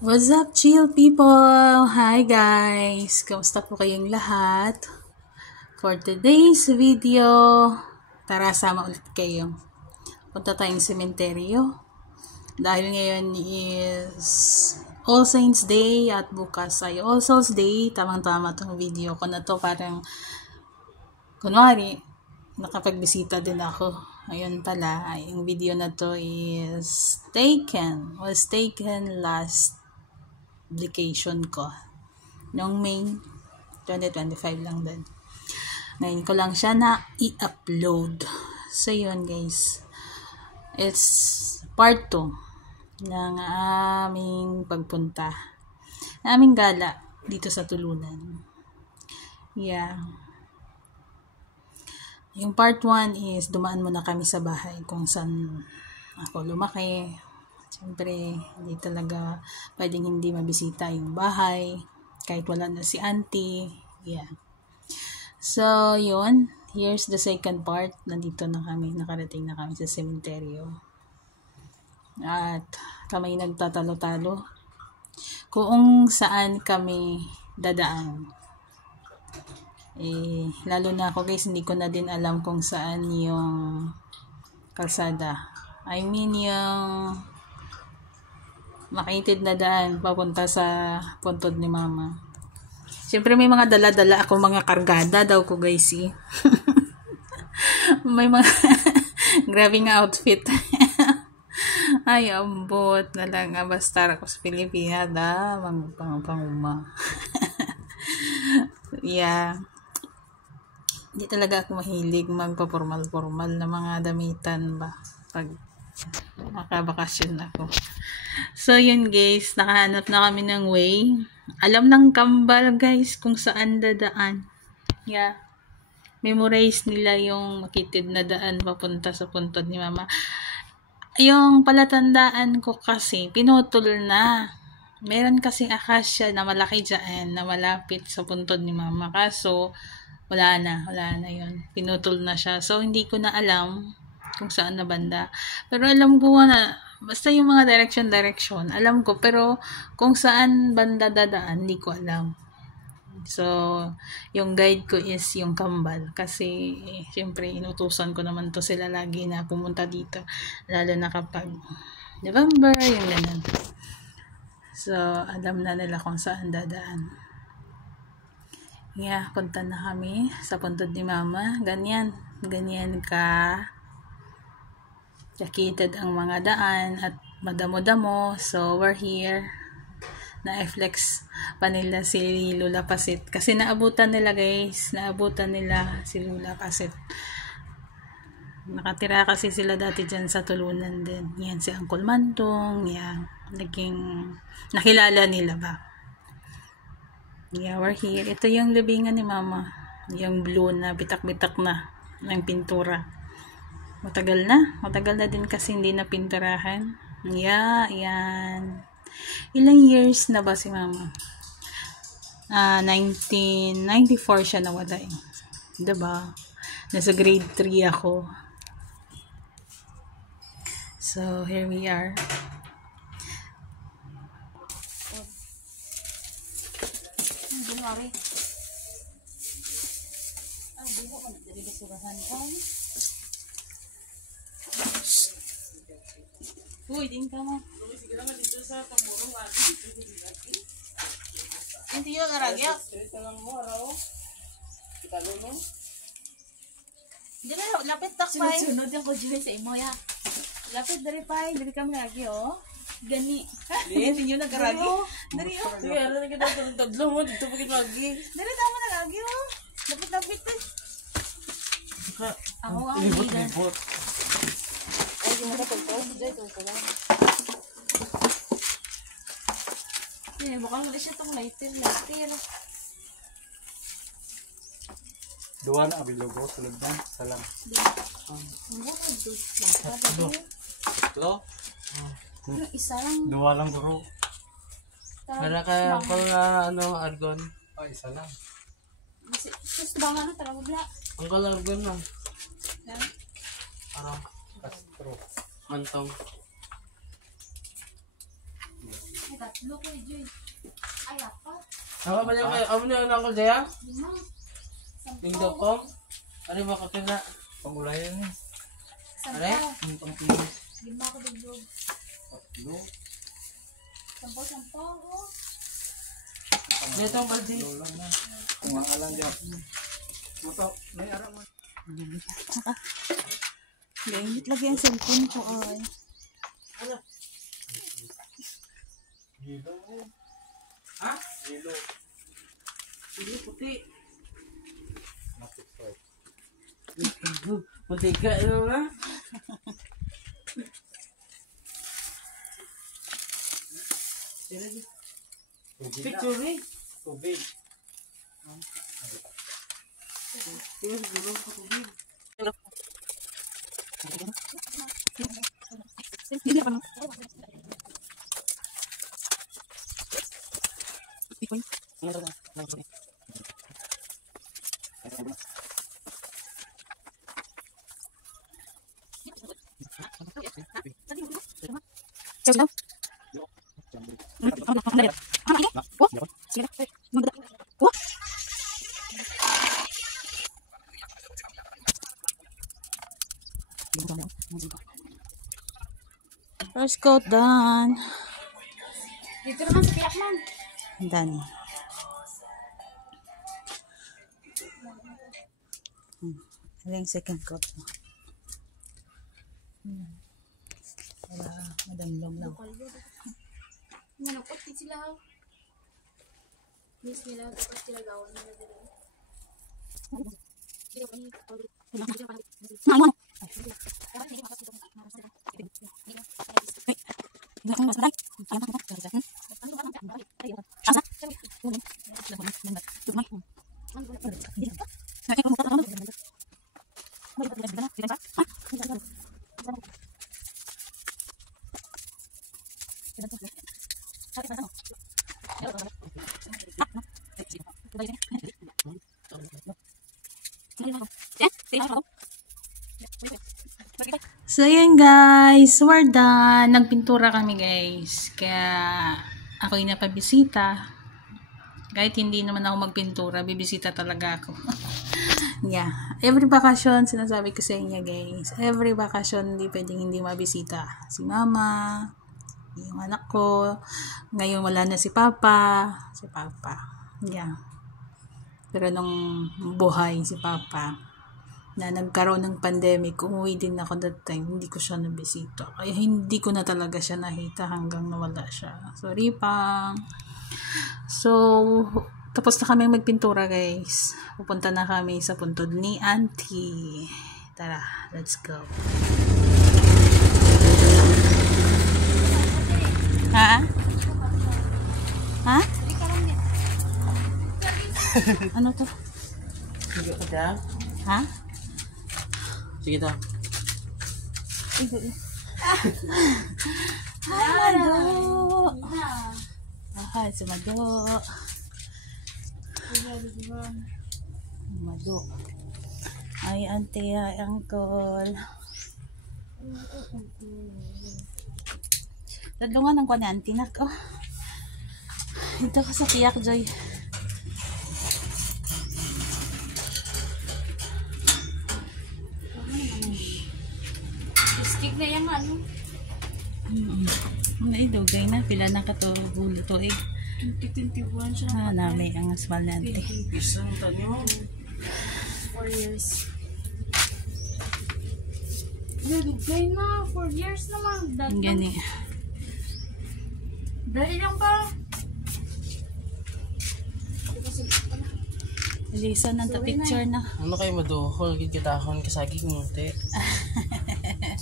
What's up, chill people? Hi guys! Kamusta po kayong lahat? For today's video, tara sama ulit kayo. Punta tayong sementeryo. Dahil ngayon is All Saints Day at bukas ay All Souls Day. Tamang-tama itong video ko na to. Parang, kunwari, nakapagbisita din ako. Ayun pala, yung video na to was taken last vacation ko noong May 2025 lang din. Ngayon ko lang siya na i-upload. So yun guys, it's part 2 ng aming pagpunta, aming gala dito sa Tulunan. Yung part 1 is dumaan muna kami sa bahay kung saan ako lumaki. Siyempre, hindi talaga pwedeng hindi mabisita yung bahay kahit wala na si auntie. So, yun. Here's the second part. Nandito na kami. Nakarating na kami sa sementeryo. At kami nagtatalo-talo kung saan kami dadaan. Lalo na ako guys, hindi ko na din alam kung saan yung kalsada. I mean, yung makaitid na daan papunta sa puntod ni mama. Siyempre may mga dala-dala ako, mga kargada daw ko guys may mga grabing outfit. Ay ambot na lang basta ako sa Pilipinas panguma. Hindi talaga ako mahilig magpa-formal na mga damitan ba pag nakabakasyon ako. So yun guys, nakahanap na kami ng way. Alam ng kambal guys kung saan dadaan. Memorize nila yung makitid na daan papunta sa puntod ni mama. Yung palatandaan ko kasi pinutol na. Meron kasi akasya na malaki dyan na malapit sa puntod ni mama. Kaso wala na yun. Pinutol na siya. So hindi ko na alam kung saan na banda. Pero alam ko na, basta yung mga direction, alam ko. Pero kung saan banda dadaan, hindi ko alam. So, yung guide ko is yung kambal. Kasi, syempre, inutusan ko naman to sila lagi na pumunta dito. Lalo na kapag November, yung ganun. So, alam na nila kung saan dadaan. Punta na kami sa puntod ni mama. Ganyan ka yakitid ang mga daan at madamo-damo. So we're here. Na-flex pa nila si Lula Pasit kasi naabutan nila si Lula Pasit. Nakatira kasi sila dati dyan sa Tulunan din. Yan si Uncle Mantong. Naging nakilala nila ba. We're here. Ito yung libingan ni mama. Yung blue na bitak-bitak na ng pintura. Matagal na din kasi hindi na pinturahan. Yan. Ilang years na ba si mama? 1994 siya nawalay. Diba? Nasa grade 3 ako. So, here we are. Uy, din ka mo. Hindi yun, aragya. Dili, lapit takpay. Sunod yung kudyo sa imo, ya. Lapit dari pay, dili kami lagi, Gani. Hindi nyo nagaragi. Dari, Sige, ano na kita ng tadlo mo, dito pa kita lagi. Dari, tama na lagi, Lapit-lapit, Ako ang leader. Ay, di mo na pagpapos. Ito ko lang. Mukhang wala siya itong lighter. Dua na abilogo, sulod na, salang. Hello? Isa lang. Dua lang guru. Para kaya pang argon. Isa lang. Gusto ba nga tara mo bla? Ang kalargon lang. Castro. Mantong. tatlo ko, Joy. Ay, apat. Ako ba yung amo niya ang Uncle Jaya? 5. Yung dokong? Ano ba kakina? Pangulayan eh. Are? Yung pangpilis. 5 ko dugdog. Tatlo. 10, 10. Oh. Dito ang baldi. Lang na. Kumangalan dyan. Mato. May ara mo. Gamit lagi ang cellphone ko ay. Hilo mo. Ha? Hilo. Hindi puti. Napit-pit. Puti ka, ano na? Tubig na. Picture eh. Tubig. Tingnan, gulong ko tubig. First coat done. Dito naman sa tiyak man. Done. Ano yung second coat mo? Para madamdam lang. Nanukot din sila. Miss nila, tapos sila gawin nila dito. So, yun guys. We're done. Nagpintura kami guys. Kaya, ako yung napabisita. Kahit hindi naman ako magpintura, bibisita talaga ako. Yeah. Every vacation, sinasabi ko sa inyo guys. Every vacation, hindi pwedeng hindi mabisita. Si mama, yung anak ko. Ngayon wala na si papa. Si papa. Yeah. Pero nung buhay si papa, na nagkaroon ng pandemic, umuwi din ako that time, hindi ko siya nabisita. Kaya hindi ko na talaga siya nakita hanggang nawala siya. Sorry pa. So, tapos na kami magpintura guys. Pupunta na kami sa puntod ni Auntie. Tara, let's go. Ha? Ha? Ano to? Sige ka dyan. Ha? Sige ta. Hi, Mado. Hi, si Mado. Mado. Ay, auntie, ay, uncle. Dadlungan ng kwa ni auntie, nak. Oh. Ito ka sa tiyak, Joy. Stick na yan, ano? Ay, dugay na. Pila na ka to. Gulo to, eh. 2021 siya. Ah, nami ang asmal na auntie. Isang tanyo. 4 years. Dugay na. 4 years naman. Ang gani. Dali lang ba? Lisa nang picture na. Ano kayo maduhol? Gitahon kasaging muti.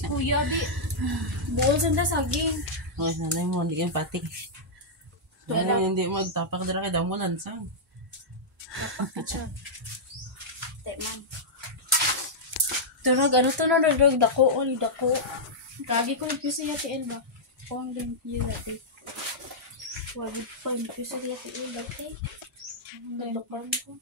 Kuya, di. Buol sanda saging. Ay, nanay mo, hindi kayo pating. Ay, hindi magtapak dira kay damo lansang. Teman. Tunog, ano to na nagdag dako, oli dako. Kagi ko yung pisa yati elba. Kung din yun dati. Wagi pa yung pisa yati elba. Nagdakan ko.